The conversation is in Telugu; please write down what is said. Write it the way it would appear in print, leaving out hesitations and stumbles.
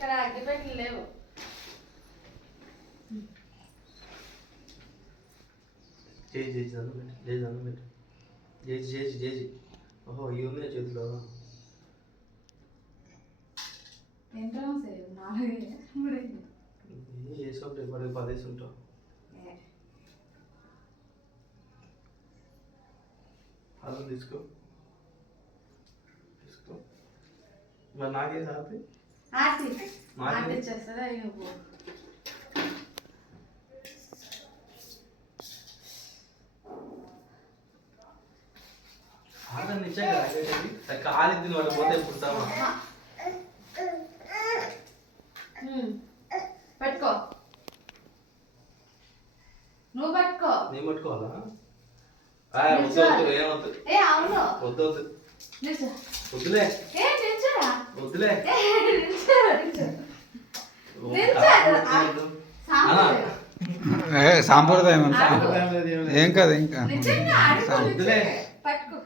ఇక్కడ అగ్గిపెట్టెలు లేవు. చేసి అన్నం పెట్టు చేసి ఓహో ఇవి ఉంది చేతిలో. ఎంతో సేపు 4 3 చేసినప్పుడు ఎప్పటికి 10 ఉంటావు. అది తీసుకో మరి నాకేం హ్యాపీ ఆర్తి చేస్తారా నువ్వు? ఆర్డర్ ఇచ్చా కదా కాలిద్ది వాడు పోతే పుడతామా? పట్టుకో, నువ్వు పట్టుకో. నేను పట్టుకోవాలా? ఏమవుతుంది? అవును వద్దు వద్దులే వద్దులే సాంప్రదాయం ఏం కాదు ఇంకా వద్దులే. పట్టుకో.